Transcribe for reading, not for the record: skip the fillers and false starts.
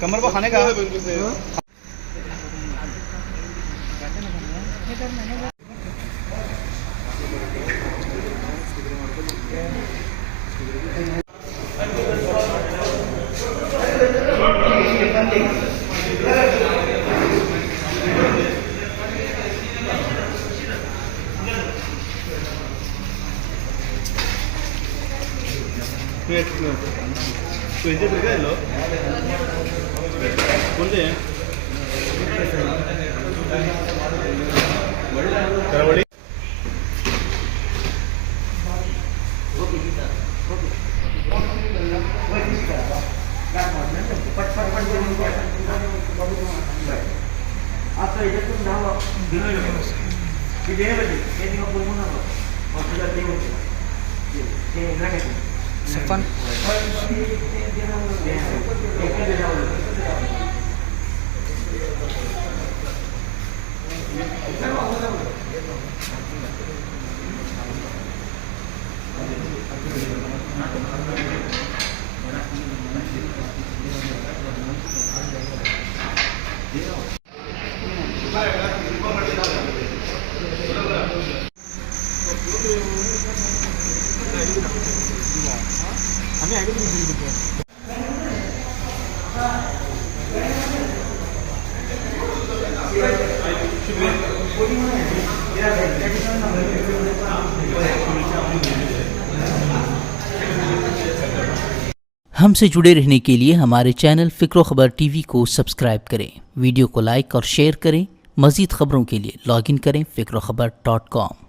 कमर को खाने का बोलते हैं Safan. हमसे जुड़े रहने के लिए हमारे चैनल फ़िक्र ख़बर टीवी को सब्सक्राइब करें, वीडियो को लाइक और शेयर करें। मज़ीद ख़बरों के लिए लॉगिन करें फ़िक्र ख़बर.com।